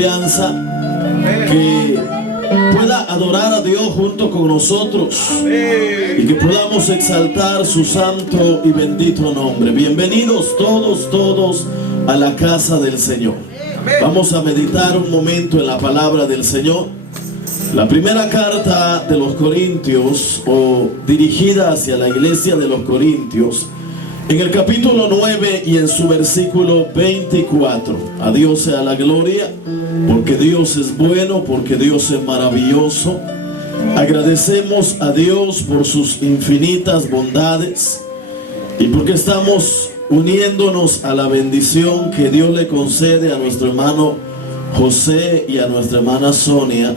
confianza, que pueda adorar a Dios junto con nosotros y que podamos exaltar su santo y bendito nombre. Bienvenidos todos a la casa del Señor. Vamos a meditar un momento en la palabra del Señor. La primera carta de los Corintios, o dirigida hacia la iglesia de los Corintios, en el capítulo 9 y en su versículo 24. A Dios sea la gloria, porque Dios es bueno, porque Dios es maravilloso. Agradecemos a Dios por sus infinitas bondades y porque estamos uniéndonos a la bendición que Dios le concede a nuestro hermano José y a nuestra hermana Sonia,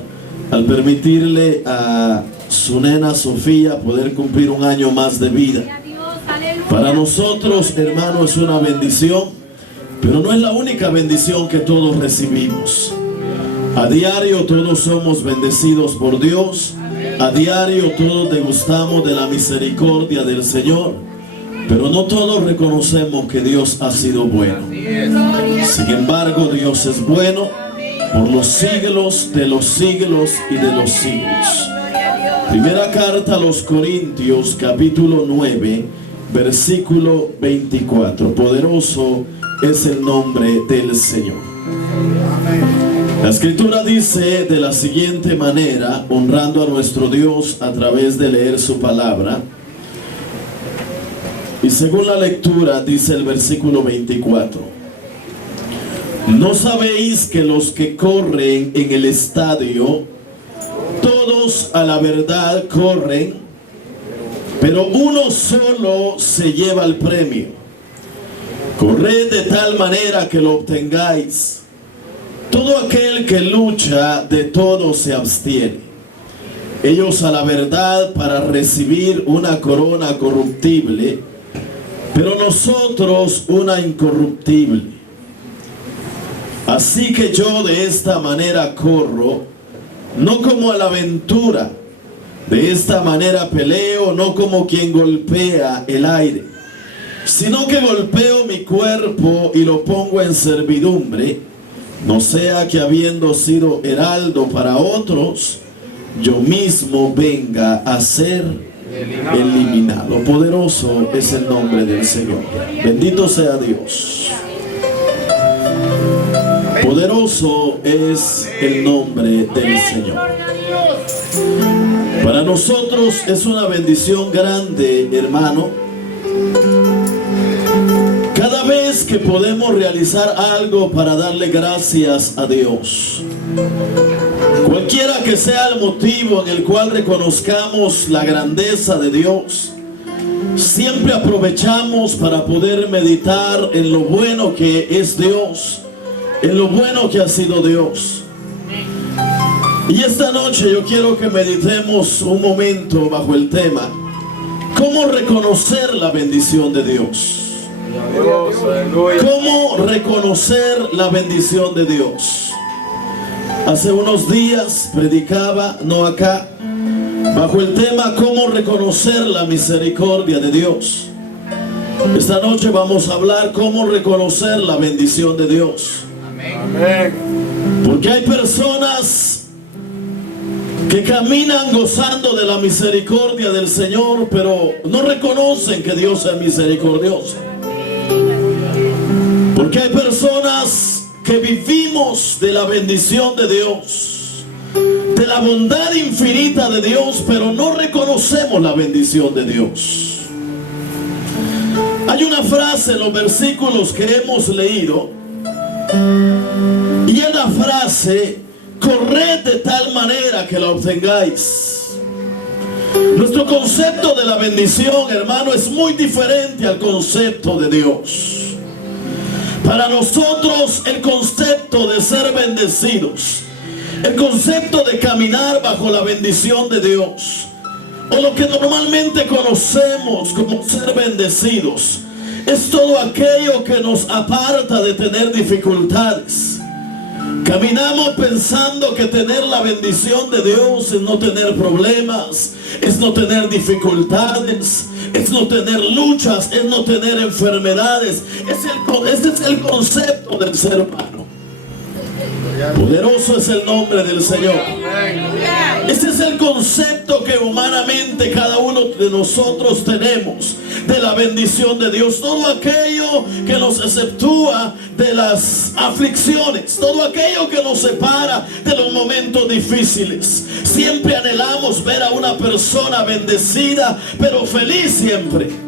al permitirle a su nena Sofía poder cumplir un año más de vida. Para nosotros, hermano, es una bendición, pero no es la única bendición que todos recibimos. A diario todos somos bendecidos por Dios. A diario todos degustamos de la misericordia del Señor, pero no todos reconocemos que Dios ha sido bueno. Sin embargo, Dios es bueno por los siglos de los siglos y de los siglos. Primera carta a los Corintios, capítulo 9, versículo 24. Poderoso es el nombre del Señor. La Escritura dice de la siguiente manera, honrando a nuestro Dios a través de leer su palabra. Y según la lectura dice el versículo 24: ¿no sabéis que los que corren en el estadio, todos a la verdad corren, pero uno solo se lleva el premio? Corred de tal manera que lo obtengáis. Todo aquel que lucha, de todo se abstiene. Ellos a la verdad para recibir una corona corruptible, pero nosotros una incorruptible. Así que yo de esta manera corro, no como a la aventura. De esta manera peleo, no como quien golpea el aire, sino que golpeo mi cuerpo y lo pongo en servidumbre, no sea que habiendo sido heraldo para otros, yo mismo venga a ser eliminado. Poderoso es el nombre del Señor. Bendito sea Dios. Poderoso es el nombre del Señor. Para nosotros es una bendición grande, hermano, cada vez que podemos realizar algo para darle gracias a Dios. Cualquiera que sea el motivo en el cual reconozcamos la grandeza de Dios, siempre aprovechamos para poder meditar en lo bueno que es Dios, en lo bueno que ha sido Dios. Y esta noche yo quiero que meditemos un momento bajo el tema: ¿cómo reconocer la bendición de Dios? ¿Cómo reconocer la bendición de Dios? Hace unos días predicaba, no acá, bajo el tema ¿cómo reconocer la misericordia de Dios? Esta noche vamos a hablar cómo reconocer la bendición de Dios. Amén. Porque hay personas que caminan gozando de la misericordia del Señor, pero no reconocen que Dios es misericordioso. Porque hay personas que vivimos de la bendición de Dios, de la bondad infinita de Dios, pero no reconocemos la bendición de Dios. Hay una frase en los versículos que hemos leído, y es la frase: corred de tal manera que la obtengáis. Nuestro concepto de la bendición, hermano, es muy diferente al concepto de Dios. Para nosotros el concepto de ser bendecidos, el concepto de caminar bajo la bendición de Dios, o lo que normalmente conocemos como ser bendecidos, es todo aquello que nos aparta de tener dificultades. Caminamos pensando que tener la bendición de Dios es no tener problemas, es no tener dificultades, es no tener luchas, es no tener enfermedades. Ese es el concepto del ser humano. Poderoso es el nombre del Señor. Ese es el concepto que humanamente cada uno de nosotros tenemos de la bendición de Dios. Todo aquello que nos exceptúa de las aflicciones, todo aquello que nos separa de los momentos difíciles. Siempre anhelamos ver a una persona bendecida, pero feliz siempre.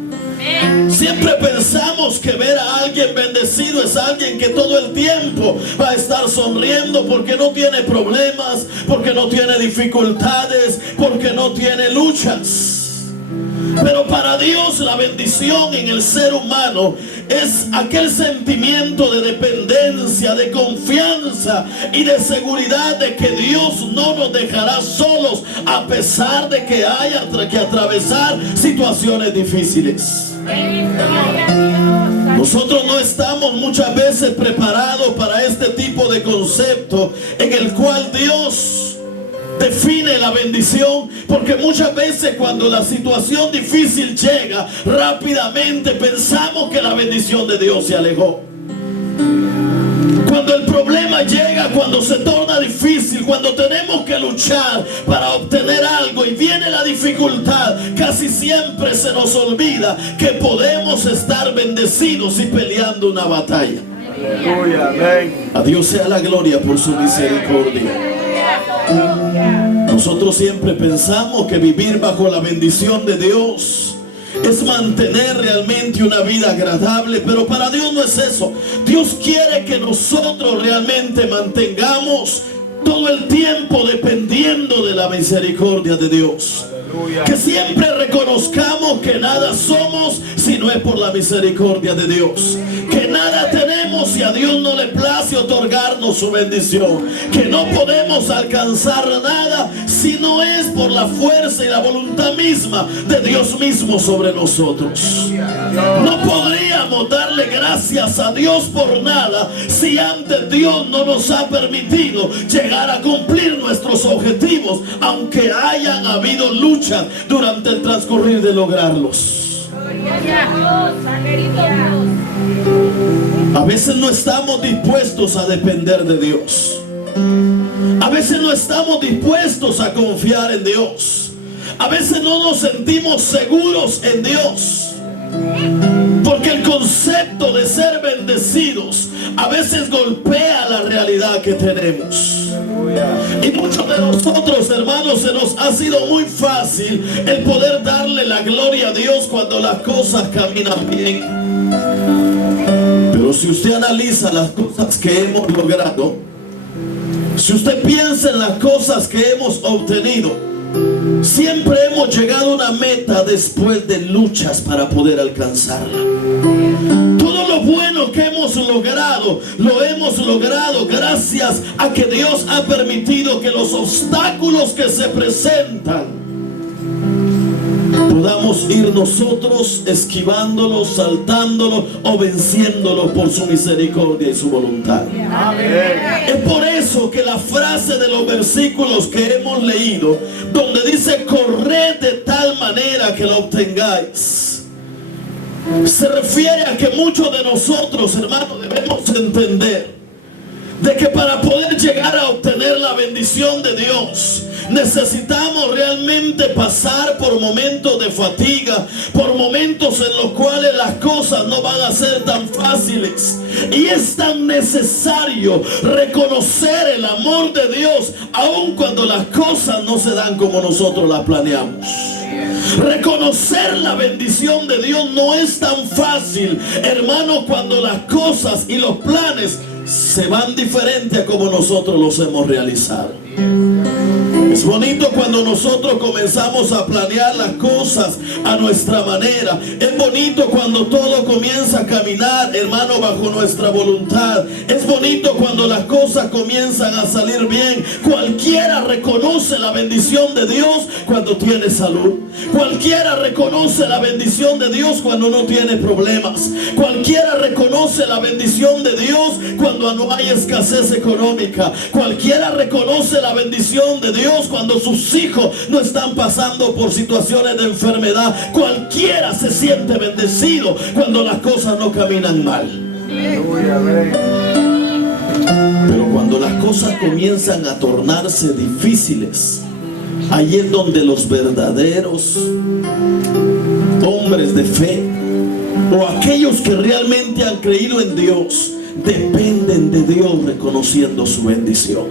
Siempre pensamos que ver a alguien bendecido es alguien que todo el tiempo va a estar sonriendo porque no tiene problemas, porque no tiene dificultades, porque no tiene luchas. Pero para Dios la bendición en el ser humano es aquel sentimiento de dependencia, de confianza y de seguridad de que Dios no nos dejará solos a pesar de que haya que atravesar situaciones difíciles. Nosotros no estamos muchas veces preparados para este tipo de concepto en el cual Dios define la bendición, porque muchas veces cuando la situación difícil llega, rápidamente pensamos que la bendición de Dios se alejó. Cuando el problema llega, cuando se torna difícil, cuando tenemos que luchar para obtener algo y viene la dificultad, casi siempre se nos olvida que podemos estar bendecidos y peleando una batalla. A Dios sea la gloria por su misericordia. Nosotros siempre pensamos que vivir bajo la bendición de Dios es mantener realmente una vida agradable, pero para Dios no es eso. Dios quiere que nosotros realmente mantengamos todo el tiempo dependiendo de la misericordia de Dios. Que siempre reconozcamos que nada somos si no es por la misericordia de Dios. Que nada tenemos si a Dios no le place otorgarnos su bendición. Que no podemos alcanzar nada si no es por la fuerza y la voluntad misma de Dios mismo sobre nosotros. No podríamos darle gracias a Dios por nada si antes Dios no nos ha permitido llegar a cumplir nuestros objetivos, aunque hayan habido luchas durante el transcurrir de lograrlos. A veces no estamos dispuestos a depender de Dios. A veces no estamos dispuestos a confiar en Dios. A veces no nos sentimos seguros en Dios, porque el concepto de ser bendecidos a veces golpea la realidad que tenemos. Y muchos de nosotros, hermanos, se nos ha sido muy fácil el poder darle la gloria a Dios cuando las cosas caminan bien. Pero si usted analiza las cosas que hemos logrado, si usted piensa en las cosas que hemos obtenido, siempre hemos llegado a una meta después de luchas para poder alcanzarla. Todo lo bueno que hemos logrado, lo hemos logrado gracias a que Dios ha permitido que los obstáculos que se presentan podamos ir nosotros esquivándolos, saltándolos o venciéndolos por su misericordia y su voluntad. Es por eso que la frase de los versículos que hemos leído, donde dice corred de tal manera que lo obtengáis, se refiere a que muchos de nosotros, hermanos, debemos entender de que para poder llegar a obtener la bendición de Dios necesitamos realmente pasar por momentos de fatiga, por momentos en los cuales las cosas no van a ser tan fáciles, y es tan necesario reconocer el amor de Dios aun cuando las cosas no se dan como nosotros las planeamos. Reconocer la bendición de Dios no es tan fácil, hermano, cuando las cosas y los planes se van diferente a como nosotros los hemos realizado. Es bonito cuando nosotros comenzamos a planear las cosas a nuestra manera. Es bonito cuando todo comienza a caminar, hermano, bajo nuestra voluntad. Es bonito cuando las cosas comienzan a salir bien. Cualquiera reconoce la bendición de Dios cuando tiene salud. Cualquiera reconoce la bendición de Dios cuando no tiene problemas. Cualquiera reconoce la bendición de Dios cuando no hay escasez económica. Cualquiera reconoce la bendición de Dios cuando sus hijos no están pasando por situaciones de enfermedad. Cualquiera se siente bendecido cuando las cosas no caminan mal. Pero cuando cuando las cosas comienzan a tornarse difíciles, ahí es donde los verdaderos hombres de fe, o aquellos que realmente han creído en Dios, dependen de Dios reconociendo su bendición.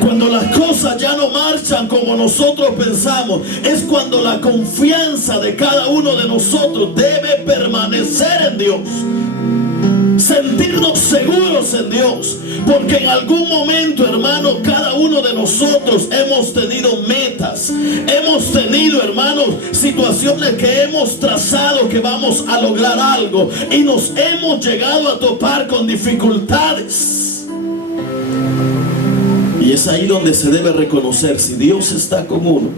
Cuando las cosas ya no marchan como nosotros pensamos, es cuando la confianza de cada uno de nosotros debe permanecer en Dios. Sentirnos seguros en Dios, porque en algún momento, hermanos, cada uno de nosotros hemos tenido metas, hemos tenido, hermanos, situaciones que hemos trazado que vamos a lograr algo y nos hemos llegado a topar con dificultades. Y es ahí donde se debe reconocer si Dios está con uno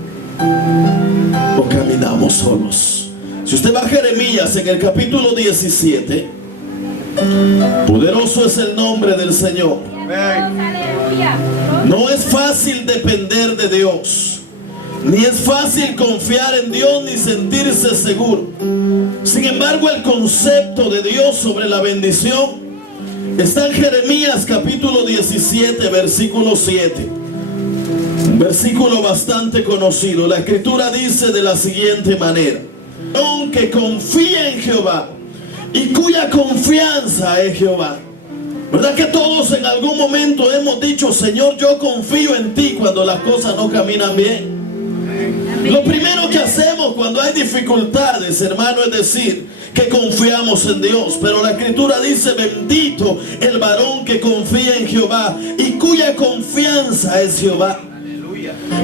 o caminamos solos. Si usted va a Jeremías en el capítulo 17, poderoso es el nombre del Señor. No es fácil depender de Dios, ni es fácil confiar en Dios ni sentirse seguro. Sin embargo, el concepto de Dios sobre la bendición está en Jeremías capítulo 17, versículo 7. Un versículo bastante conocido. La escritura dice de la siguiente manera: aunque confía en Jehová y cuya confianza es Jehová. ¿Verdad que todos en algún momento hemos dicho: Señor, yo confío en ti cuando las cosas no caminan bien? Lo primero que hacemos cuando hay dificultades, hermano, es decir que confiamos en Dios. Pero la escritura dice: bendito el varón que confía en Jehová y cuya confianza es Jehová.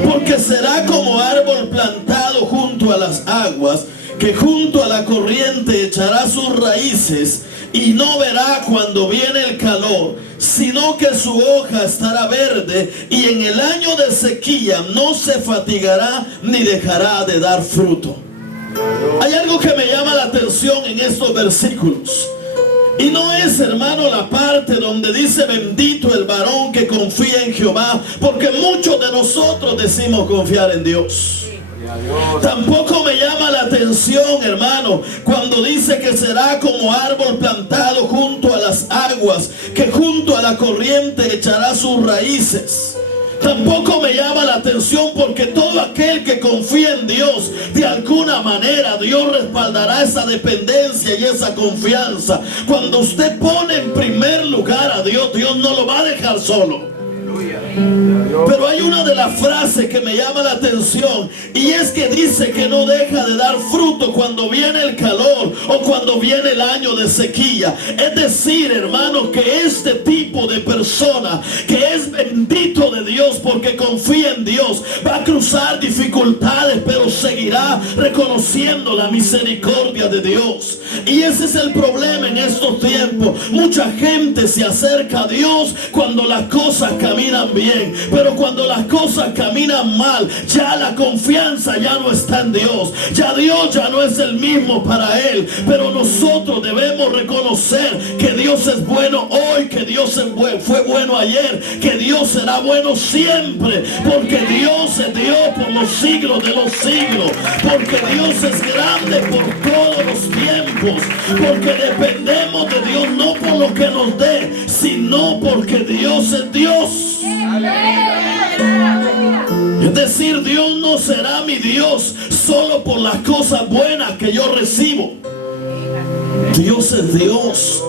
Porque será como árbol plantado junto a las aguas, que junto a la corriente echará sus raíces y no verá cuando viene el calor, sino que su hoja estará verde, y en el año de sequía no se fatigará ni dejará de dar fruto. Hay algo que me llama la atención en estos versículos, y no es, hermano, la parte donde dice bendito el varón que confía en Jehová, porque muchos de nosotros decimos confiar en Dios. Tampoco me llama la atención, hermano, cuando dice que será como árbol plantado junto a las aguas, que junto a la corriente echará sus raíces. Tampoco me llama la atención, porque todo aquel que confía en Dios, de alguna manera Dios respaldará esa dependencia y esa confianza. Cuando usted pone en primer lugar a Dios, Dios no lo va a dejar solo. Pero hay una de las frases que me llama la atención, y es que dice que no deja de dar fruto cuando viene el calor o cuando viene el año de sequía. Es decir, hermano, que este tipo de persona que es bendito de Dios porque confía en Dios va a cruzar dificultades, pero seguirá reconociendo la misericordia de Dios. Y ese es el problema en estos tiempos. Mucha gente se acerca a Dios cuando las cosas caminan bien, pero cuando las cosas caminan mal, ya la confianza ya no está en Dios. Ya Dios ya no es el mismo para él. Pero nosotros debemos reconocer que Dios es bueno hoy, que Dios fue bueno ayer, que Dios será bueno siempre, porque Dios es Dios por los siglos de los siglos, porque Dios es grande por todos los tiempos, porque dependemos de Dios no por lo que nos dé, sino porque Dios es Dios. Es decir, Dios no será mi Dios solo por las cosas buenas que yo recibo. Dios es Dios,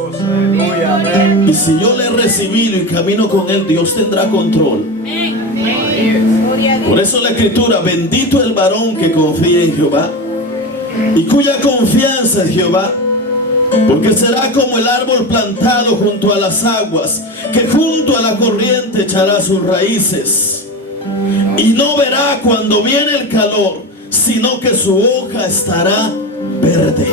y si yo le he recibido y camino con él, Dios tendrá control. Por eso la escritura: bendito el varón que confía en Jehová y cuya confianza es Jehová, porque será como el árbol plantado junto a las aguas, que junto a la corriente echará sus raíces, y no verá cuando viene el calor, sino que su hoja estará verde.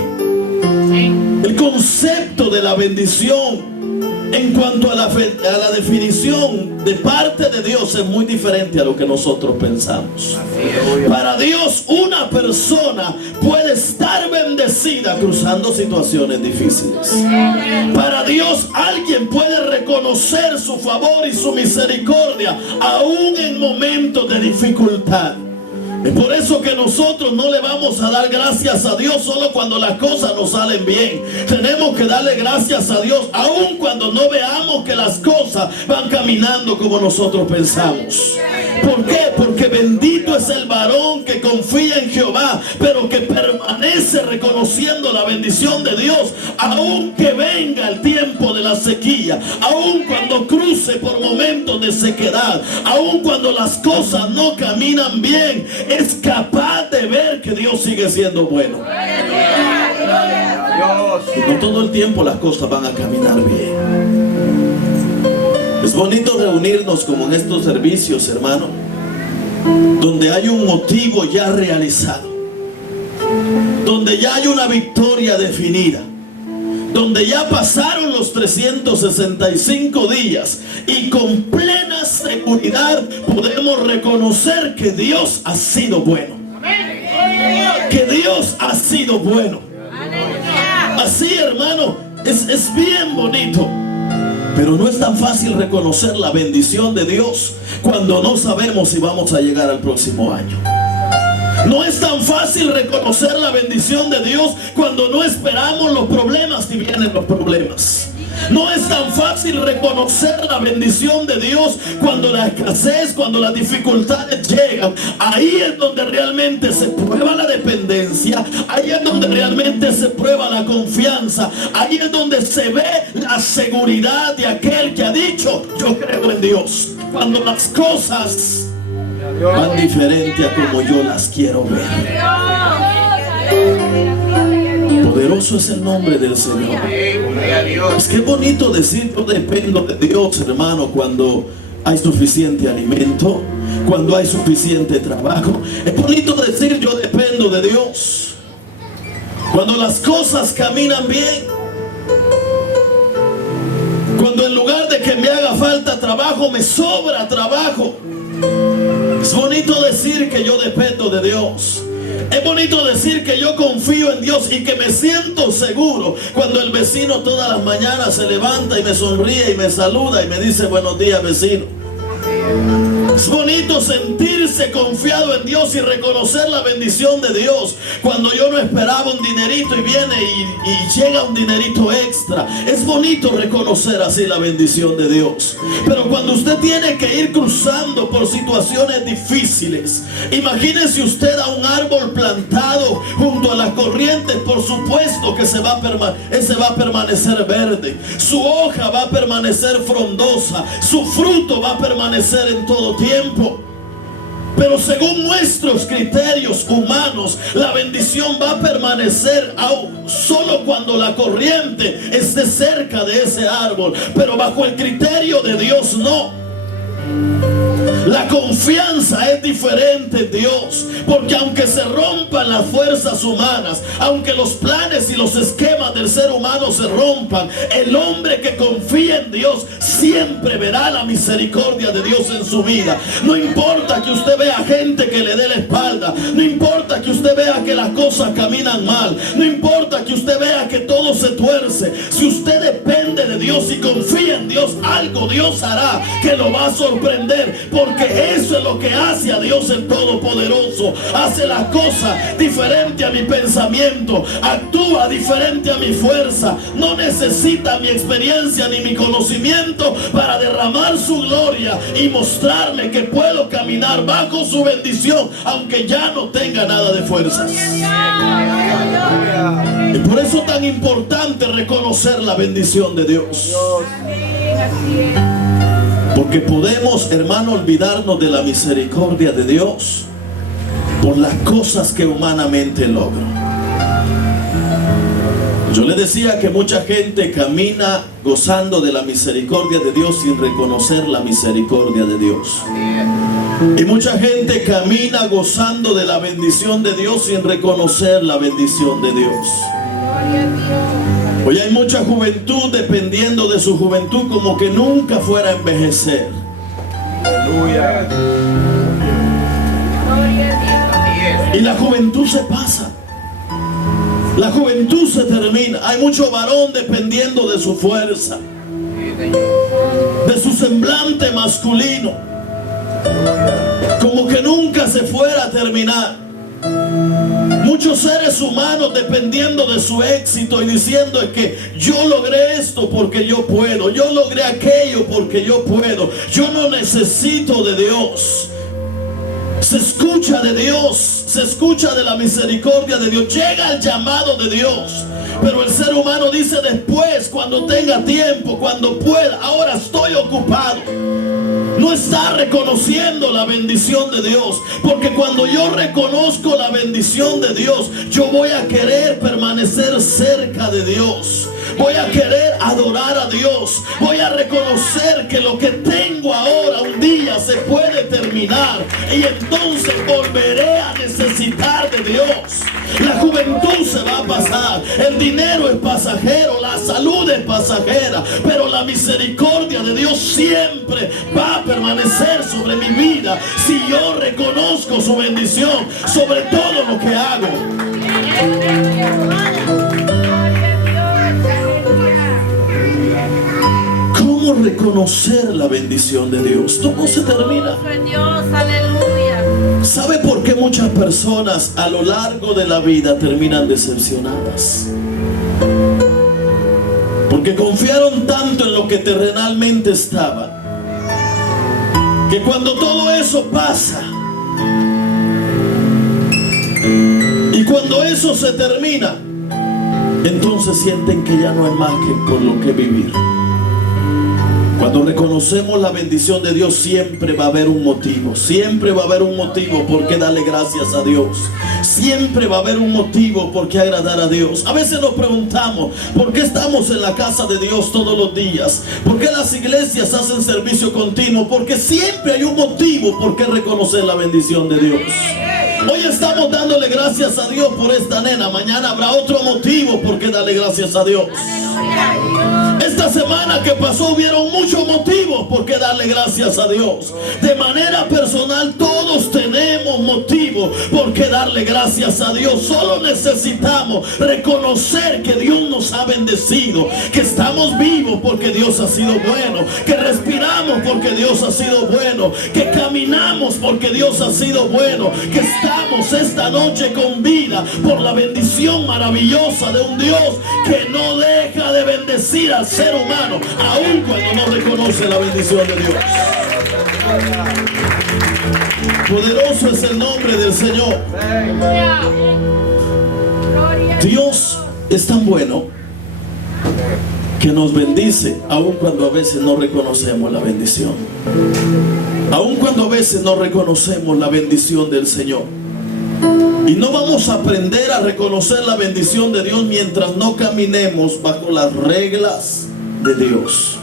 El concepto de la bendición en cuanto a la definición de parte de Dios es muy diferente a lo que nosotros pensamos. Para Dios, una persona puede estar bendecida cruzando situaciones difíciles. Para Dios, alguien puede reconocer su favor y su misericordia aún en momentos de dificultad. Es por eso que nosotros no le vamos a dar gracias a Dios solo cuando las cosas nos salen bien. Tenemos que darle gracias a Dios aun cuando no veamos que las cosas van caminando como nosotros pensamos. ¿Por qué? Porque bendito es el varón que confía en Jehová, pero que permanece reconociendo la bendición de Dios, aun que venga el tiempo de la sequía, aun cuando cruce por momentos de sequedad, aun cuando las cosas no caminan bien, es capaz de ver que Dios sigue siendo bueno. Y no todo el tiempo las cosas van a caminar bien. Es bonito reunirnos como en estos servicios, hermano, donde hay un motivo ya realizado, donde ya hay una victoria definida, donde ya pasaron los 365 días y con plena seguridad podemos reconocer que Dios ha sido bueno. Que Dios ha sido bueno. Así, hermano, es bien bonito. Pero no es tan fácil reconocer la bendición de Dios cuando no sabemos si vamos a llegar al próximo año. No es tan fácil reconocer la bendición de Dios cuando no esperamos los problemas y vienen los problemas. No es tan fácil reconocer la bendición de Dios cuando la escasez, cuando las dificultades llegan. Ahí es donde realmente se prueba la dependencia. Ahí es donde realmente se prueba la confianza. Ahí es donde se ve la seguridad de aquel que ha dicho: yo creo en Dios. Cuando las cosas van diferente a como yo las quiero ver. Poderoso es el nombre del Señor. Es que es bonito decir: yo dependo de Dios, hermano, cuando hay suficiente alimento, cuando hay suficiente trabajo. Es bonito decir: yo dependo de Dios cuando las cosas caminan bien, cuando en lugar de que me haga falta trabajo, me sobra trabajo. Es bonito decir que yo dependo de Dios. Es bonito decir que yo confío en Dios y que me siento seguro cuando el vecino todas las mañanas se levanta y me sonríe y me saluda y me dice: buenos días, vecino. Es bonito sentirse confiado en Dios y reconocer la bendición de Dios cuando yo no esperaba un dinerito y viene y llega un dinerito extra. Es bonito reconocer así la bendición de Dios. Pero cuando usted tiene que ir cruzando por situaciones difíciles, imagínese usted a un árbol plantado junto a las corrientes. Por supuesto que ese va a permanecer verde, su hoja va a permanecer frondosa, su fruto va a permanecer en todo tiempo. Pero según nuestros criterios humanos, la bendición va a permanecer solo cuando la corriente esté cerca de ese árbol. Pero bajo el criterio de Dios, no. La confianza es diferente en Dios, porque aunque se rompan las fuerzas humanas, aunque los planes y los esquemas del ser humano se rompan, el hombre que confía en Dios siempre verá la misericordia de Dios en su vida. No importa que usted vea gente que le dé la espalda, no importa que usted vea que las cosas caminan mal, no importa que usted vea que todo se tuerce. Si usted depende de Dios y confía en Dios, algo Dios hará que lo va a sorprender, porque eso es lo que hace a Dios el Todopoderoso. Hace las cosas diferente a mi pensamiento, actúa diferente a mi fuerza. No necesita mi experiencia ni mi conocimiento para derramar su gloria y mostrarme que puedo caminar bajo su bendición aunque ya no tenga nada de fuerzas. Y por eso es tan importante reconocer la bendición de Dios. Porque podemos, hermano, olvidarnos de la misericordia de Dios por las cosas que humanamente logro. Yo le decía que mucha gente camina gozando de la misericordia de Dios sin reconocer la misericordia de Dios. Y mucha gente camina gozando de la bendición de Dios sin reconocer la bendición de Dios. Hoy hay mucha juventud dependiendo de su juventud como que nunca fuera a envejecer. Aleluya. Y la juventud se pasa. La juventud se termina. Hay mucho varón dependiendo de su fuerza, de su semblante masculino, como que nunca se fuera a terminar. Muchos seres humanos dependiendo de su éxito y diciendo es que yo logré esto porque yo puedo, yo logré aquello porque yo puedo, yo no necesito de Dios. Se escucha de Dios, se escucha de la misericordia de Dios, llega el llamado de Dios, pero el ser humano dice después, cuando tenga tiempo, cuando pueda, ahora estoy ocupado. No está reconociendo la bendición de Dios, porque cuando yo reconozco la bendición de Dios, yo voy a querer permanecer cerca de Dios, voy a querer adorar a Dios, voy a reconocer que lo que tengo ahora un día se puede terminar y entonces volveré a necesitar de Dios. La juventud se va a pasar, el dinero es pasajero, la salud es pasajera, pero la misericordia de Dios siempre va a permanecer sobre mi vida si yo reconozco su bendición sobre todo lo que hago. ¿Cómo reconocer la bendición de Dios? Todo se termina. ¿Sabe por qué muchas personas a lo largo de la vida terminan decepcionadas? Porque confiaron tanto en lo que terrenalmente estaba, que cuando todo eso pasa y cuando eso se termina, entonces sienten que ya no hay más que por lo que vivir. Cuando reconocemos la bendición de Dios, siempre va a haber un motivo. Siempre va a haber un motivo por qué darle gracias a Dios. Siempre va a haber un motivo por qué agradar a Dios. A veces nos preguntamos, ¿por qué estamos en la casa de Dios todos los días? ¿Por qué las iglesias hacen servicio continuo? Porque siempre hay un motivo por qué reconocer la bendición de Dios. Hoy estamos dándole gracias a Dios por esta nena. Mañana habrá otro motivo por qué darle gracias a Dios. Esta semana que pasó hubieron muchos motivos por qué darle gracias a Dios. De manera personal todos tenemos motivos por qué darle gracias a Dios. Solo necesitamos reconocer que Dios nos ha bendecido, que estamos vivos porque Dios ha sido bueno, que respiramos porque Dios ha sido bueno, que caminamos porque Dios ha sido bueno, que estamos esta noche con vida por la bendición maravillosa de un Dios que no deja de bendecir al ser humano, aun cuando no reconoce la bendición de Dios. Poderoso es el nombre del Señor. Dios es tan bueno que nos bendice, aun cuando a veces no reconocemos la bendición. Aun cuando a veces no reconocemos la bendición del Señor. Y no vamos a aprender a reconocer la bendición de Dios mientras no caminemos bajo las reglas de Dios.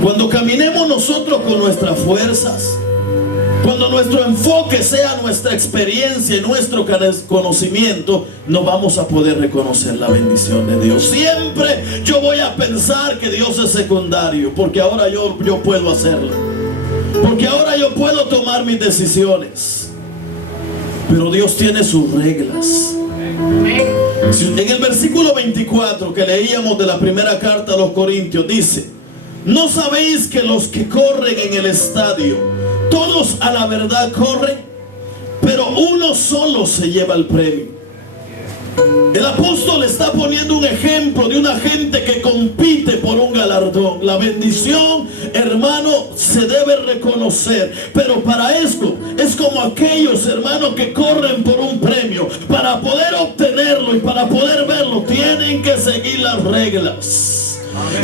Cuando caminemos nosotros con nuestras fuerzas, cuando nuestro enfoque sea nuestra experiencia y nuestro conocimiento, no vamos a poder reconocer la bendición de Dios. Siempre yo voy a pensar que Dios es secundario, porque ahora yo puedo hacerlo, porque ahora yo puedo tomar mis decisiones. Pero Dios tiene sus reglas. En el versículo 24 que leíamos de la primera carta a los Corintios dice: ¿no sabéis que los que corren en el estadio, todos a la verdad corren, pero uno solo se lleva el premio? El apóstol está poniendo un ejemplo de una gente que compite por un galardón. La bendición, hermano, se debe reconocer, pero para esto es como aquellos hermanos que corren por un premio. Para poder obtenerlo y para poder verlo tienen que seguir las reglas.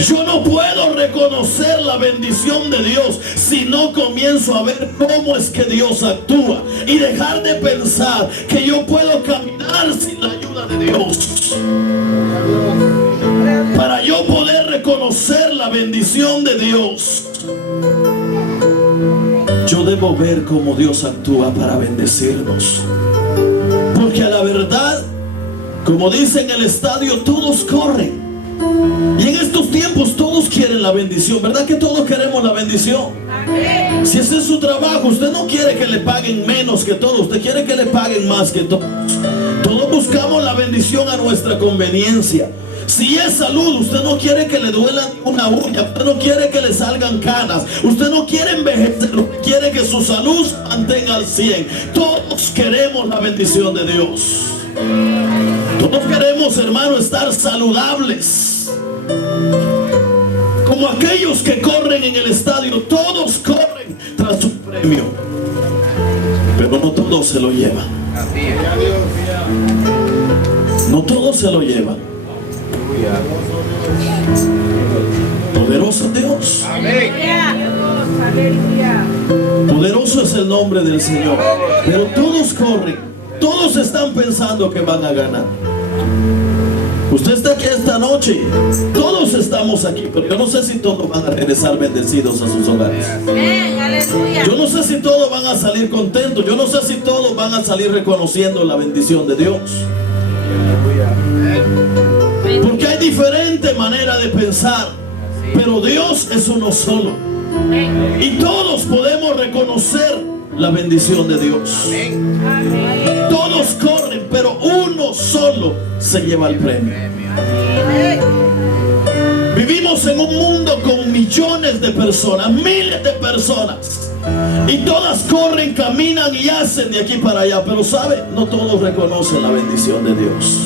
Yo no puedo reconocer la bendición de Dios si no comienzo a ver cómo es que Dios actúa y dejar de pensar que yo puedo caminar sin la ayuda de Dios. Para yo poder reconocer la bendición de Dios, yo debo ver cómo Dios actúa para bendecirnos. Porque a la verdad, como dice en el estadio, todos corren. Y en estos tiempos todos quieren la bendición, ¿verdad que todos queremos la bendición? Si ese es su trabajo, usted no quiere que le paguen menos que todos, usted quiere que le paguen más que todos. Todos buscamos la bendición a nuestra conveniencia. Si es salud, usted no quiere que le duela una uña, usted no quiere que le salgan canas, usted no quiere envejecer, usted quiere que su salud se mantenga al 100. Todos queremos la bendición de Dios. Todos queremos, hermano, estar saludables. Como aquellos que corren en el estadio, todos corren tras un premio, pero no todos se lo llevan. No todos se lo llevan. Poderoso Dios. Poderoso es el nombre del Señor. Pero todos corren, todos están pensando que van a ganar. Usted está aquí esta noche, todos estamos aquí, pero yo no sé si todos van a regresar bendecidos a sus hogares. Yo no sé si todos van a salir contentos. Yo no sé si todos van a salir reconociendo la bendición de Dios. Porque hay diferente manera de pensar, pero Dios es uno solo. Y todos podemos reconocer la bendición de Dios. Todos corren, pero uno solo se lleva el premio. Vivimos en un mundo con millones de personas, miles de personas, y todas corren, caminan y hacen de aquí para allá, pero ¿sabe? No todos reconocen la bendición de Dios.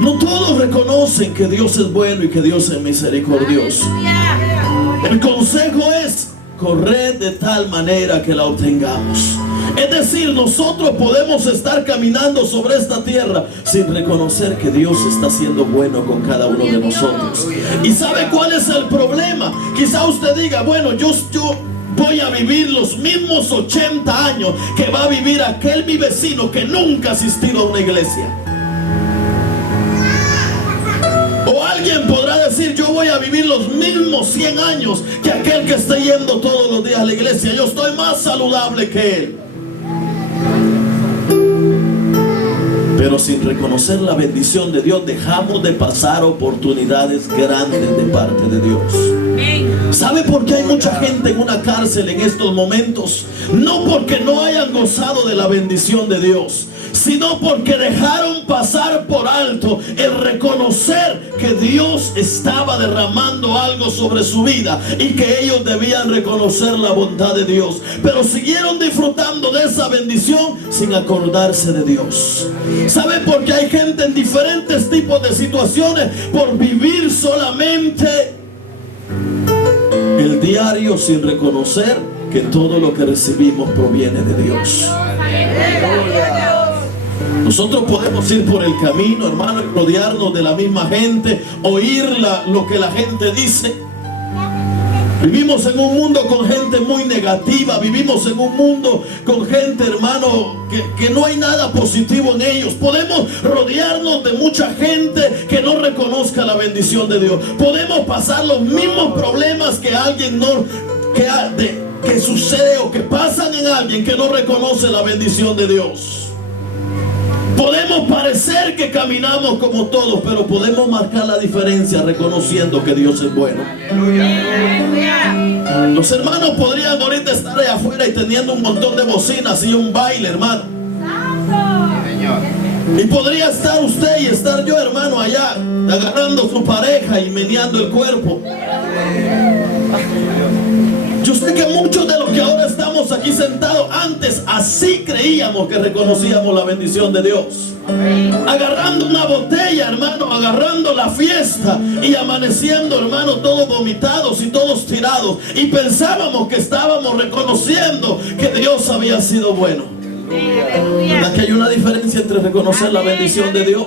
No todos reconocen que Dios es bueno y que Dios es misericordioso. El consejo es correr de tal manera que la obtengamos. Es decir, nosotros podemos estar caminando sobre esta tierra sin reconocer que Dios está siendo bueno con cada uno de nosotros. ¿Y sabe cuál es el problema? Quizá usted diga, bueno, yo voy a vivir los mismos 80 años que va a vivir aquel mi vecino que nunca ha asistido a una iglesia. O alguien podrá decir, yo voy a vivir los mismos 100 años que aquel que está yendo todos los días a la iglesia. Yo estoy más saludable que él. Pero sin reconocer la bendición de Dios, dejamos de pasar oportunidades grandes de parte de Dios. ¿Sabe por qué hay mucha gente en una cárcel en estos momentos? No porque no hayan gozado de la bendición de Dios, sino porque dejaron pasar por alto el reconocer que Dios estaba derramando algo sobre su vida y que ellos debían reconocer la bondad de Dios, pero siguieron disfrutando de esa bendición sin acordarse de Dios. ¿Sabe por qué hay gente en diferentes tipos de situaciones? Por vivir solamente el diario sin reconocer que todo lo que recibimos proviene de Dios. Nosotros podemos ir por el camino, hermano, y rodearnos de la misma gente, oír lo que la gente dice. Vivimos en un mundo con gente muy negativa. Vivimos en un mundo con gente, hermano, que no hay nada positivo en ellos. Podemos rodearnos de mucha gente que no reconozca la bendición de Dios. Podemos pasar los mismos problemas que alguien que sucede o que pasan en alguien que no reconoce la bendición de Dios. Podemos parecer que caminamos como todos, pero podemos marcar la diferencia reconociendo que Dios es bueno. Los hermanos podrían ahorita estar allá afuera y teniendo un montón de bocinas y un baile, hermano. Y podría estar usted y estar yo, hermano, allá agarrando su pareja y meneando el cuerpo. Yo sé que muchos de los que ahora estamos aquí sentados, antes así creíamos que reconocíamos la bendición de Dios. Agarrando una botella, hermano, agarrando la fiesta y amaneciendo, hermano, todos vomitados y todos tirados. Y pensábamos que estábamos reconociendo que Dios había sido bueno. ¿Verdad que hay una diferencia entre reconocer la bendición de Dios?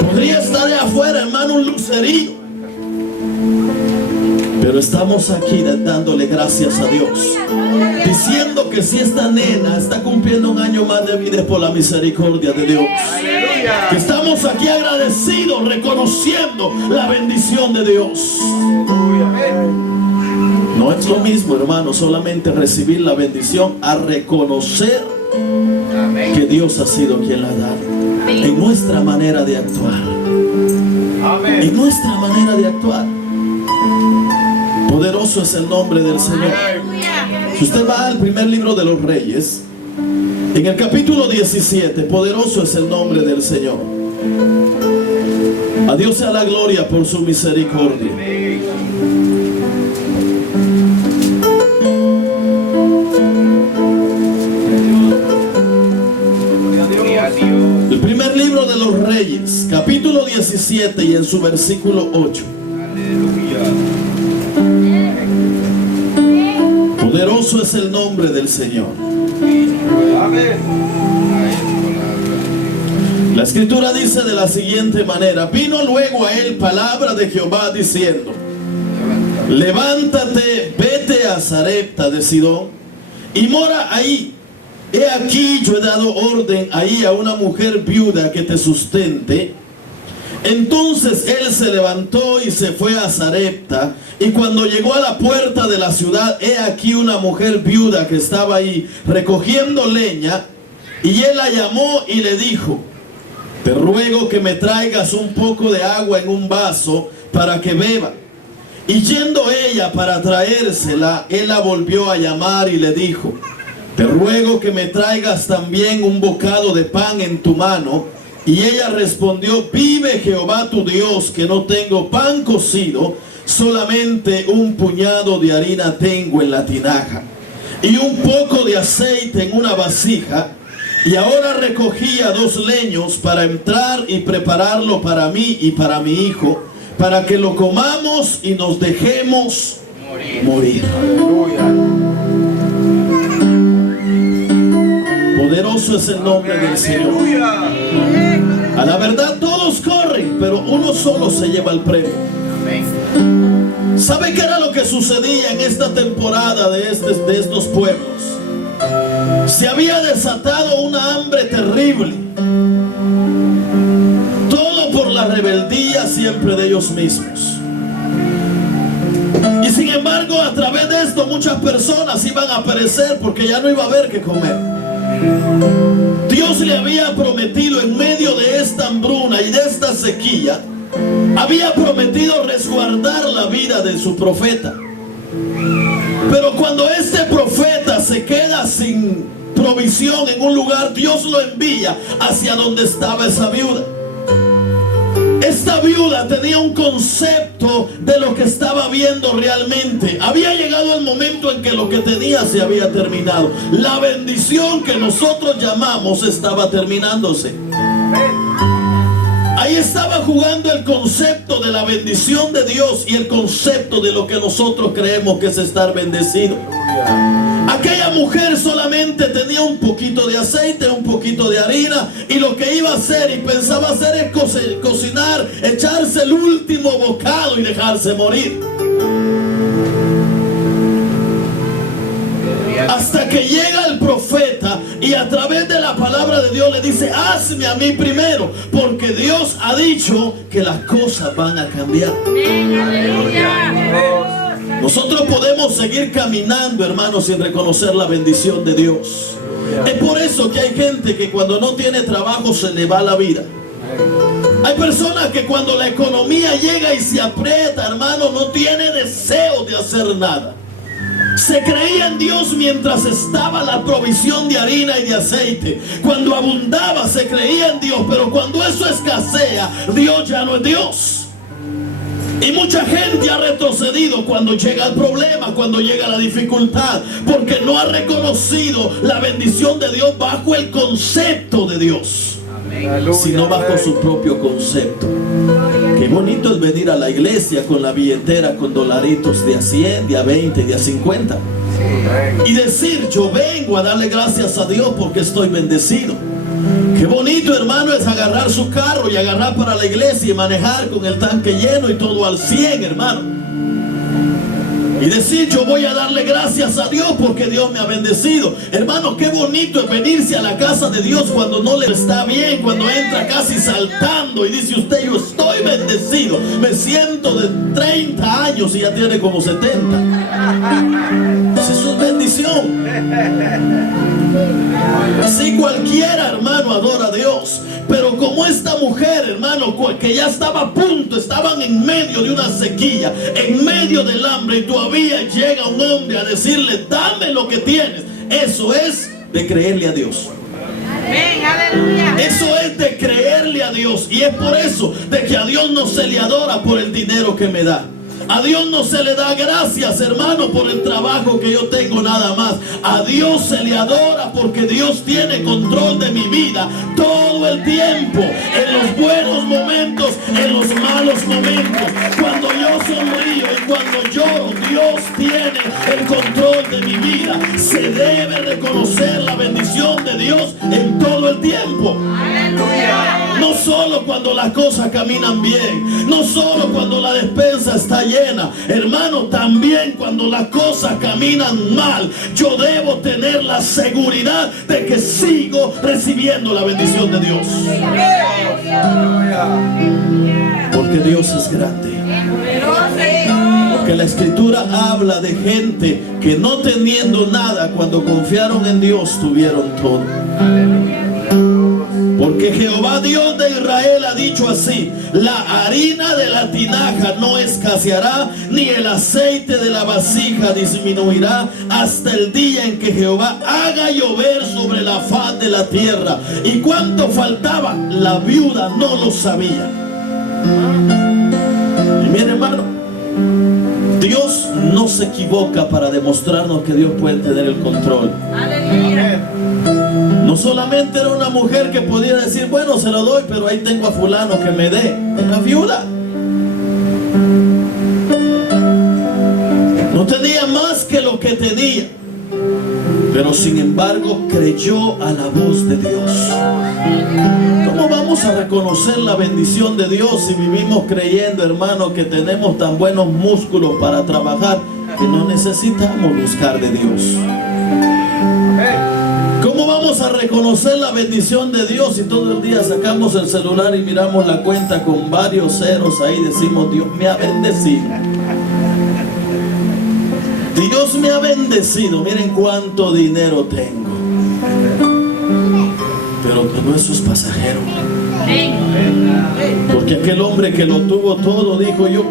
Podría estar de afuera, hermano, un lucerío, pero estamos aquí dándole gracias a Dios, diciendo que si esta nena está cumpliendo un año más de vida es por la misericordia de Dios. Que estamos aquí agradecidos, reconociendo la bendición de Dios. No es lo mismo, hermano, solamente recibir la bendición a reconocer que Dios ha sido quien la ha dado. En nuestra manera de actuar. En nuestra manera de actuar. Poderoso es el nombre del Señor. Si usted va al primer libro de los Reyes, en el capítulo 17, poderoso es el nombre del Señor. A Dios sea la gloria por su misericordia. 7 y en su versículo 8. Poderoso es el nombre del Señor. La escritura dice de la siguiente manera: vino luego a él palabra de Jehová diciendo: levántate, vete a Sarepta de Sidón y mora ahí. He aquí yo he dado orden ahí a una mujer viuda que te sustente. Entonces él se levantó y se fue a Sarepta, y cuando llegó a la puerta de la ciudad, he aquí una mujer viuda que estaba ahí recogiendo leña, y él la llamó y le dijo: te ruego que me traigas un poco de agua en un vaso para que beba. Y yendo ella para traérsela, él la volvió a llamar y le dijo: te ruego que me traigas también un bocado de pan en tu mano. Y ella respondió: vive Jehová tu Dios, que no tengo pan cocido, solamente un puñado de harina tengo en la tinaja, y un poco de aceite en una vasija. Y ahora recogía 2 leños para entrar y prepararlo para mí y para mi hijo, para que lo comamos y nos dejemos morir. Poderoso es el nombre del Señor. A la verdad todos corren, pero uno solo se lleva el premio. ¿Sabe qué era lo que sucedía en esta temporada de estos pueblos? Se había desatado una hambre terrible. Todo por la rebeldía siempre de ellos mismos. Y sin embargo, a través de esto muchas personas iban a perecer porque ya no iba a haber que comer. Dios le había prometido, en medio de esta hambruna y de esta sequía, había prometido resguardar la vida de su profeta. Pero cuando este profeta se queda sin provisión en un lugar, Dios lo envía hacia donde estaba esa viuda. Esta viuda tenía un concepto de lo que estaba viendo realmente. Había llegado el momento en que lo que tenía se había terminado. La bendición que nosotros llamamos estaba terminándose. Ahí estaba jugando el concepto de la bendición de Dios y el concepto de lo que nosotros creemos que es estar bendecido. Aquella mujer solamente tenía un poquito de aceite, un poquito de harina, y lo que iba a hacer y pensaba hacer es cocinar, echarse el último bocado y dejarse morir. Hasta que llega el profeta y a través de la palabra de Dios le dice: hazme a mí primero, porque Dios ha dicho que las cosas van a cambiar. Nosotros podemos seguir caminando, hermanos, sin reconocer la bendición de Dios. Es por eso que hay gente que cuando no tiene trabajo se le va la vida. Hay personas que cuando la economía llega y se aprieta, hermano, no tiene deseo de hacer nada. Se creía en Dios mientras estaba la provisión de harina y de aceite. Cuando abundaba se creía en Dios, pero cuando eso escasea, Dios ya no es Dios. Y mucha gente ha retrocedido cuando llega el problema, cuando llega la dificultad, porque no ha reconocido la bendición de Dios bajo el concepto de Dios, sino bajo su propio concepto. Qué bonito es venir a la iglesia con la billetera con dolaritos de a 100, de a 20, de a 50 y decir: yo vengo a darle gracias a Dios porque estoy bendecido. Qué bonito, hermano, es agarrar su carro y agarrar para la iglesia y manejar con el tanque lleno y todo al 100, hermano, y decir: yo voy a darle gracias a Dios porque Dios me ha bendecido. Hermano, qué bonito es venirse a la casa de Dios cuando no le está bien, cuando entra casi saltando y dice usted: yo estoy bendecido, me siento de 30 años y ya tiene como 70. Eso es bendición. Así cualquiera, hermano, adora a Dios. Pero como esta mujer, hermano, que ya estaba a punto, estaban en medio de una sequía, en medio del hambre, y todavía llega un hombre a decirle: dame lo que tienes. Eso es de creerle a Dios. Eso es de creerle a Dios. Y es por eso de que a Dios no se le adora por el dinero que me da. A Dios no se le da gracias, hermano, por el trabajo que yo tengo nada más. A Dios se le adora porque Dios tiene control de mi vida todo el tiempo, en los buenos momentos, en los malos momentos. Cuando yo sonrío y cuando lloro, Dios tiene el control de mi vida. Se debe reconocer la bendición de Dios en todo el tiempo. No solo cuando las cosas caminan bien, no solo cuando la despensa está llena, hermano, también cuando las cosas caminan mal, yo debo tener la seguridad de que sigo recibiendo la bendición de Dios. Porque Dios es grande. Porque la Escritura habla de gente que no teniendo nada, cuando confiaron en Dios, tuvieron todo. Porque Jehová Dios de Israel ha dicho así: la harina de la tinaja no escaseará, ni el aceite de la vasija disminuirá, hasta el día en que Jehová haga llover sobre la faz de la tierra. ¿Y cuánto faltaba? La viuda no lo sabía. Y mire, hermano, Dios no se equivoca para demostrarnos que Dios puede tener el control. Aleluya. No solamente era una mujer que podía decir, bueno, se lo doy, pero ahí tengo a fulano que me dé. Una viuda. No tenía más que lo que tenía, pero sin embargo creyó a la voz de Dios. ¿Cómo vamos a reconocer la bendición de Dios si vivimos creyendo, hermano, que tenemos tan buenos músculos para trabajar que no necesitamos buscar de Dios? ¿Cómo vamos a reconocer la bendición de Dios si todo el día sacamos el celular y miramos la cuenta con varios ceros ahí y decimos, Dios me ha bendecido? Dios me ha bendecido, miren cuánto dinero tengo. Pero todo eso es pasajero. Porque aquel hombre que lo tuvo todo dijo, yo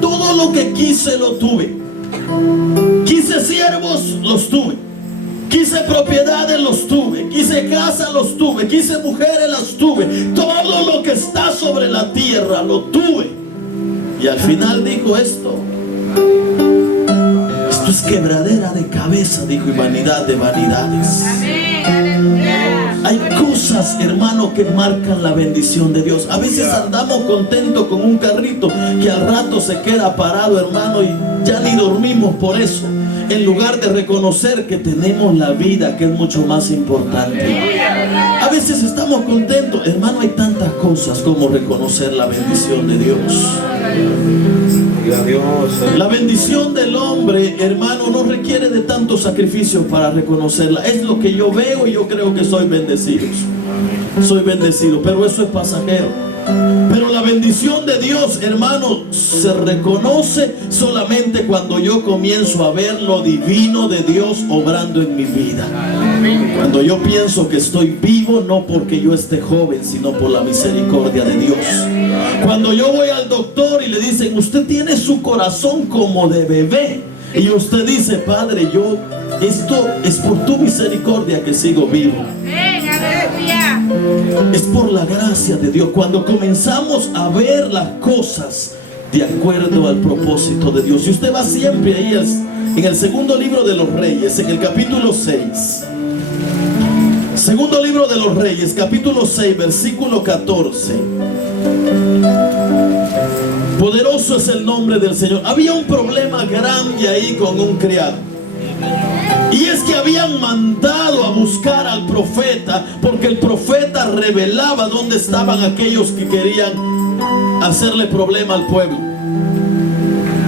todo lo que quise lo tuve. Quise siervos, los tuve. Quise propiedades, los tuve. Quise casa, los tuve. Quise mujeres, las tuve. Todo lo que está sobre la tierra lo tuve. Y al final dijo esto es quebradera de cabeza, dijo, y vanidad de vanidades. Hay cosas, hermano, que marcan la bendición de Dios. A veces andamos contentos con un carrito que al rato se queda parado, hermano, y ya ni dormimos por eso, en lugar de reconocer que tenemos la vida, que es mucho más importante. A veces estamos contentos, hermano. Hay tantas cosas como reconocer la bendición de Dios. La bendición del hombre, hermano, no requiere de tantos sacrificios para reconocerla. Es lo que yo veo y yo creo que soy bendecido. Soy bendecido, pero eso es pasajero. Pero la bendición de Dios, hermano, se reconoce solamente cuando yo comienzo a ver lo divino de Dios obrando en mi vida. Cuando yo pienso que estoy vivo, no porque yo esté joven, sino por la misericordia de Dios. Cuando yo voy al doctor y le dicen, usted tiene su corazón como de bebé, y usted dice, Padre, esto es por tu misericordia que sigo vivo. Es por la gracia de Dios. Cuando comenzamos a ver las cosas de acuerdo al propósito de Dios. Si usted va siempre ahí en el segundo libro de los Reyes, en el capítulo 6. Segundo libro de los Reyes, capítulo 6, versículo 14. Poderoso es el nombre del Señor. Había un problema grande ahí con un criado. Y es que habían mandado a buscar al profeta, porque el profeta revelaba dónde estaban aquellos que querían hacerle problema al pueblo.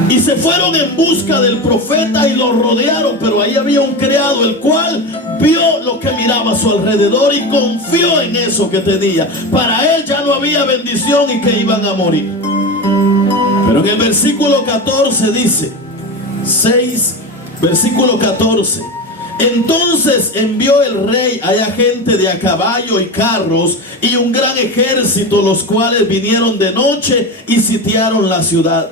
Y se fueron en busca del profeta y lo rodearon, pero ahí había un criado, el cual vio lo que miraba a su alrededor y confió en eso que tenía. Para él ya no había bendición y que iban a morir. Pero en el versículo 14 dice, 6, versículo 14. Entonces envió el rey allá gente de a caballo y carros y un gran ejército, los cuales vinieron de noche y sitiaron la ciudad.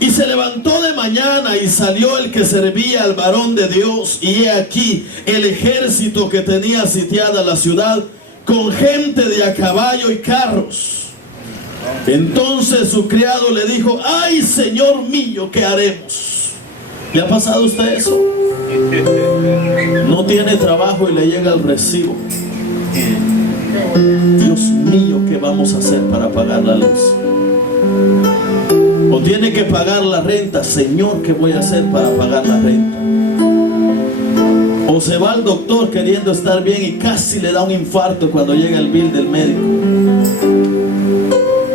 Y se levantó de mañana y salió el que servía al varón de Dios, y he aquí el ejército que tenía sitiada la ciudad con gente de a caballo y carros. Entonces su criado le dijo: ay, señor mío, ¿qué haremos? ¿Le ha pasado a usted eso? No tiene trabajo y le llega el recibo. Dios mío, ¿qué vamos a hacer para pagar la luz? O tiene que pagar la renta. Señor, ¿qué voy a hacer para pagar la renta? O se va al doctor queriendo estar bien y casi le da un infarto cuando llega el bill del médico.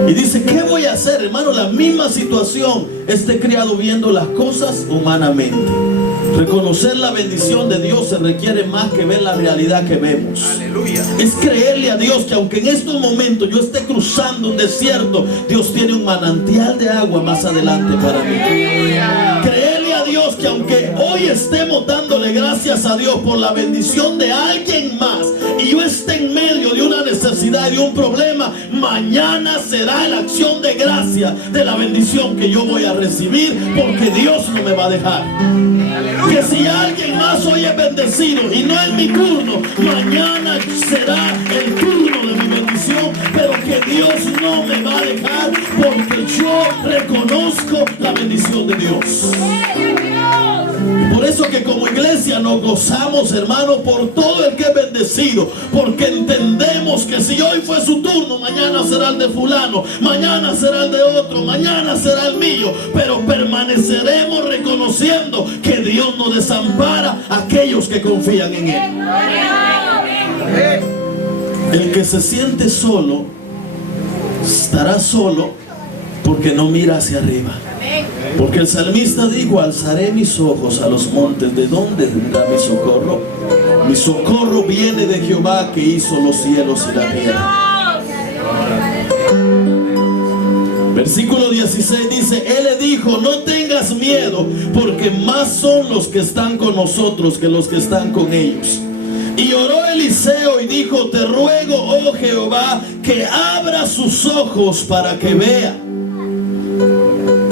Y dice: ¿qué voy a hacer, hermano? La misma situación, este criado viendo las cosas humanamente. Reconocer la bendición de Dios se requiere más que ver la realidad que vemos. Aleluya. Es creerle a Dios que aunque en estos momentos yo esté cruzando un desierto, Dios tiene un manantial de agua más adelante para mí. Creerle a Dios que aunque hoy estemos dándole gracias a Dios por la bendición de alguien más y yo esté en medio de una necesidad y de un problema, mañana será la acción de gracia de la bendición que yo voy a recibir, porque Dios no me va a dejar. Que si alguien más hoy es bendecido y no es mi turno, mañana será el turno de mi bendición, pero que Dios no me va a dejar, porque yo reconozco la bendición de Dios. Y por eso que como iglesia nos gozamos, hermano, por todo el que es bendecido, porque entendemos que si hoy fue su turno, mañana será el de fulano, mañana será el de otro, mañana será el mío, pero permaneceremos reconociendo que Dios no desampara a aquellos que confían en Él. El que se siente solo estará solo porque no mira hacia arriba. Porque el salmista dijo: alzaré mis ojos a los montes, ¿de dónde vendrá mi socorro? Mi socorro viene de Jehová, que hizo los cielos y la tierra. Versículo 16 dice: él le dijo: no tengas miedo, porque más son los que están con nosotros que los que están con ellos. Y oró Eliseo y dijo: te ruego, oh Jehová, que abra sus ojos para que vea.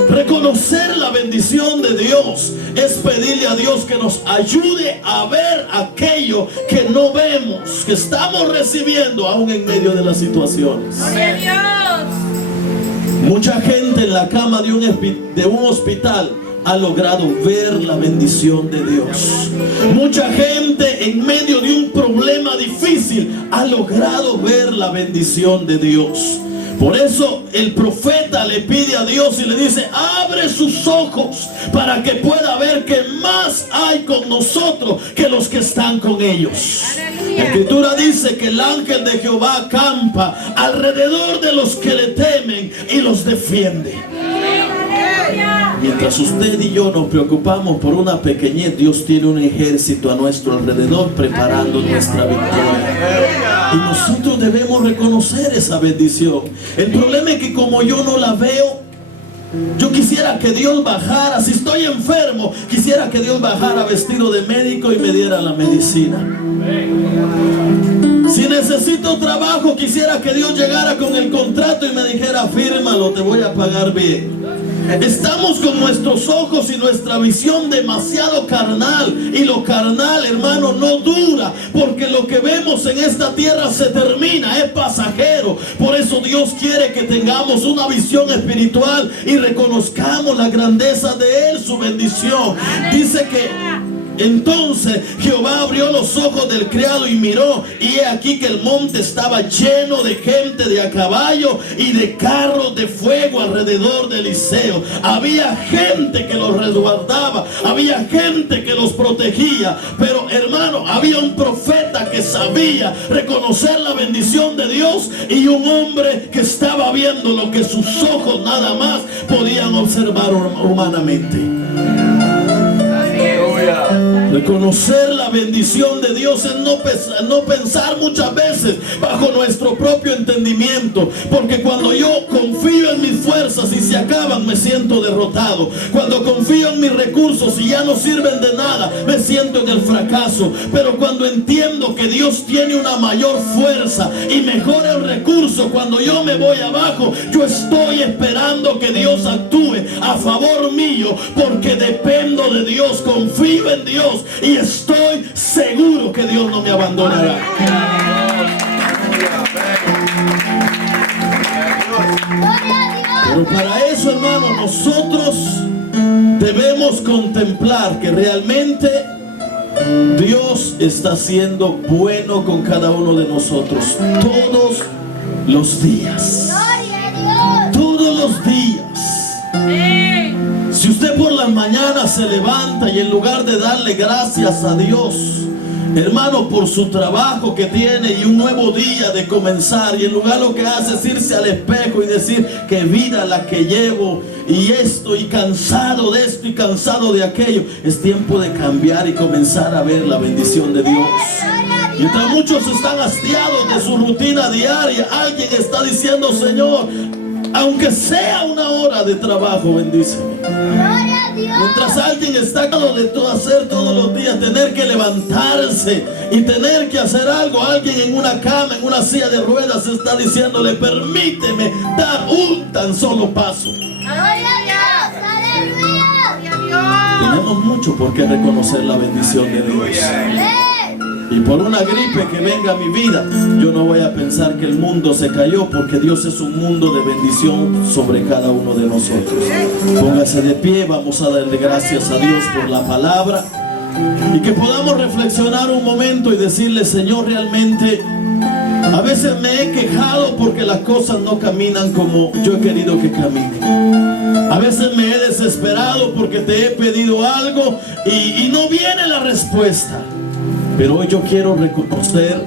Reconocer la bendición de Dios es pedirle a Dios que nos ayude a ver aquello que no vemos, que estamos recibiendo aún en medio de las situaciones. Mucha gente en la cama de un hospital ha logrado ver la bendición de Dios. Mucha gente en medio de un problema difícil ha logrado ver la bendición de Dios. Por eso el profeta le pide a Dios y le dice: abre sus ojos para que pueda ver que más hay con nosotros que los que están con ellos. La Escritura dice que el ángel de Jehová acampa alrededor de los que le temen y los defiende. Mientras usted y yo nos preocupamos por una pequeñez, Dios tiene un ejército a nuestro alrededor preparando nuestra victoria. Y nosotros debemos reconocer esa bendición. El problema es que como yo no la veo, yo quisiera que Dios bajara. Si estoy enfermo, quisiera que Dios bajara vestido de médico y me diera la medicina. Si necesito trabajo, quisiera que Dios llegara con el contrato y me dijera: fírmalo, te voy a pagar bien. Estamos con nuestros ojos y nuestra visión demasiado carnal, y lo carnal, hermano, no dura, porque lo que vemos en esta tierra se termina, es pasajero. Por eso Dios quiere que tengamos una visión espiritual y reconozcamos la grandeza de Él, su bendición. Dice que entonces Jehová abrió los ojos del criado y miró, y he aquí que el monte estaba lleno de gente de a caballo y de carros de fuego alrededor de Eliseo. Había gente que los resguardaba, había gente que los protegía. Pero hermano, había un profeta que sabía reconocer la bendición de Dios, y un hombre que estaba viendo lo que sus ojos nada más podían observar humanamente. Reconocer la bendición de Dios es no pensar muchas veces bajo nuestro propio entendimiento, porque cuando yo confío en mis fuerzas y se acaban, me siento derrotado. Cuando confío en mis recursos y ya no sirven de nada, me siento en el fracaso. Pero cuando entiendo que Dios tiene una mayor fuerza y mejor el recurso, cuando yo me voy abajo, yo estoy esperando que Dios actúe a favor mío, porque dependo de Dios, confío en Dios y estoy seguro que Dios no me abandonará. Pero para eso, hermano, nosotros debemos contemplar que realmente Dios está siendo bueno con cada uno de nosotros todos los días. Todos los días. Si usted por las mañanas se levanta y en lugar de darle gracias a Dios, hermano, por su trabajo que tiene y un nuevo día de comenzar, y en lugar lo que hace es irse al espejo y decir: qué vida la que llevo, y esto, y cansado de esto y cansado de aquello, es tiempo de cambiar y comenzar a ver la bendición de Dios. Mientras muchos están hastiados de su rutina diaria, alguien está diciendo: Señor, aunque sea una hora de trabajo, bendíceme. Mientras alguien está cansado de todo hacer todos los días, tener que levantarse y tener que hacer algo, alguien en una cama, en una silla de ruedas, está diciéndole: permíteme dar un tan solo paso. Tenemos mucho por qué reconocer la bendición de Dios. Y por una gripe que venga a mi vida, yo no voy a pensar que el mundo se cayó, porque Dios es un mundo de bendición sobre cada uno de nosotros. Póngase de pie, vamos a darle gracias a Dios por la palabra, y que podamos reflexionar un momento y decirle: Señor, realmente a veces me he quejado porque las cosas no caminan como yo he querido que caminen. A veces me he desesperado porque te he pedido algo y no viene la respuesta. Pero hoy yo quiero reconocer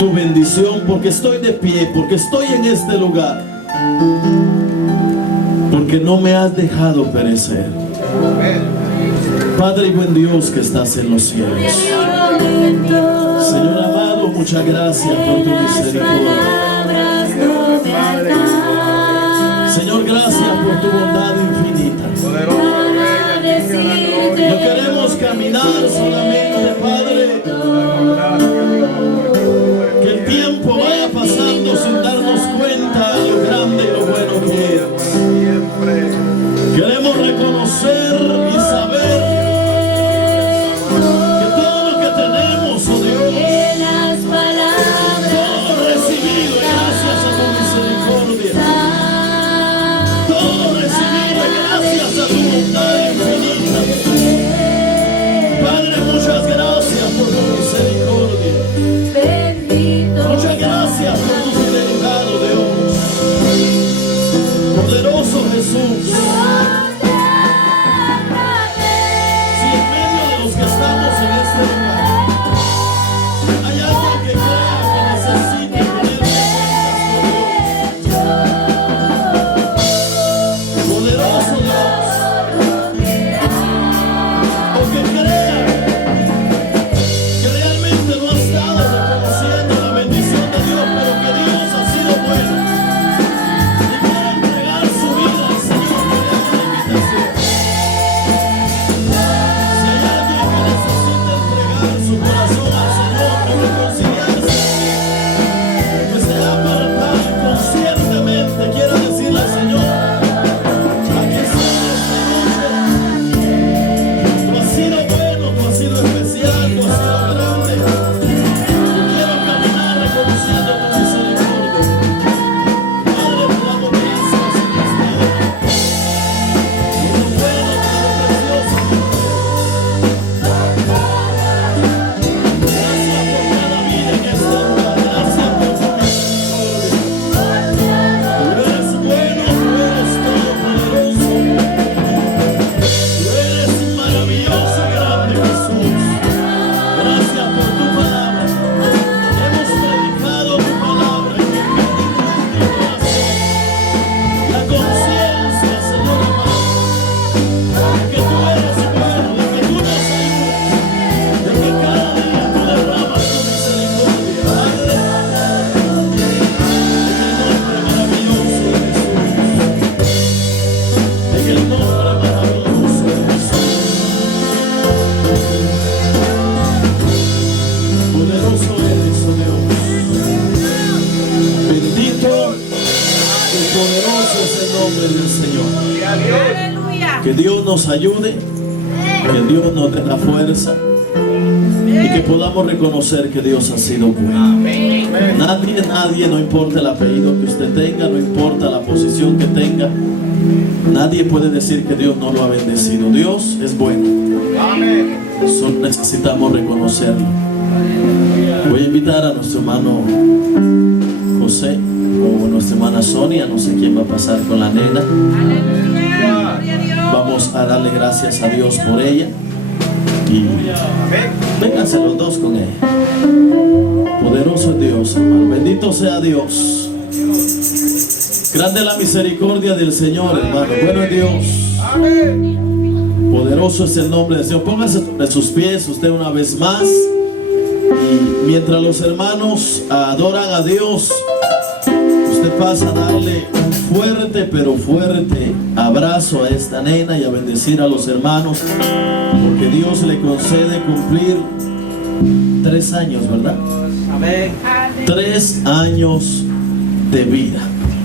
tu bendición, porque estoy de pie, porque estoy en este lugar, porque no me has dejado perecer. Padre y buen Dios que estás en los cielos, Señor amado, muchas gracias por tu misericordia. Señor, gracias por tu bondad infinita. No queremos caminar solamente, Padre, que el tiempo vaya pasando sin darnos cuenta de lo grande y lo bueno que eres. Queremos reconocer y saber que todo lo que tenemos, oh Dios, todo recibido gracias a tu misericordia, todo recibido gracias a tu bondad infinita. Padre, muchas gracias por tu misericordia. Muchas gracias por tu fidelidad, oh Dios. Poderoso Jesús. Si en medio de los que estamos en este lugar hay alguien que crea que necesite poderoso Dios, o que crea que realmente no ha estado reconociendo la bendición de Dios, pero que Dios ha sido bueno, y quiere entregar su vida al Señor, que le haga una invitación. Si hay alguien que necesita entregar su corazón al Señor y reconciliarse, que se ha apartado inconscientemente, quiera decirle al Señor: aquí estoy esta noche. Tú has sido bueno, tú has sido especial, tú has sido grande. Yo quiero caminar reconociendo tu misericordia. Padre, te damos gracias en esta hora por lo bueno, por lo precioso. Gracias por cada vida en este lugar. Gracias por tu misericordia. Tú eres bueno, tú eres todopoderoso. Tú eres maravilloso y grande, Jesús. Gracias por tu palabra. Hemos predicado tu palabra y que quede en nuestro corazón la conciencia, Señor amado, de que tú eres bueno, de que tú nos ayudas, de que cada día tú derramas tu misericordia, Padre, en el nombre maravilloso de Jesús. Poderoso eres, oh Dios. Bendito y poderoso es el nombre del Señor. Que Dios nos ayude, que Dios nos dé la fuerza, y que podamos reconocer que Dios ha sido bueno. Nadie, no importa el apellido que usted tenga, no importa la posición que tenga, nadie puede decir que Dios no lo ha bendecido. Dios es bueno. Solo necesitamos reconocerlo. Voy a invitar a nuestro hermano José o nuestra hermana Sonia, no sé quién va a pasar con la nena. Vamos a darle gracias a Dios por ella. Y vénganse los dos con ella. Poderoso es Dios, hermano. Bendito sea Dios. Grande la misericordia del Señor, hermano. Bueno es Dios. Poderoso es el nombre del Señor. Póngase sobre sus pies usted una vez más. Y mientras los hermanos adoran a Dios, usted pasa a darle un fuerte, pero fuerte abrazo a esta nena y a bendecir a los hermanos, porque Dios le concede cumplir 3 años, ¿verdad? Amén. 3 años de vida.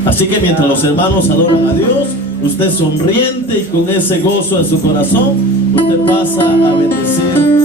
Así que mientras los hermanos adoran a Dios, usted sonriente y con ese gozo en su corazón, usted pasa a bendecir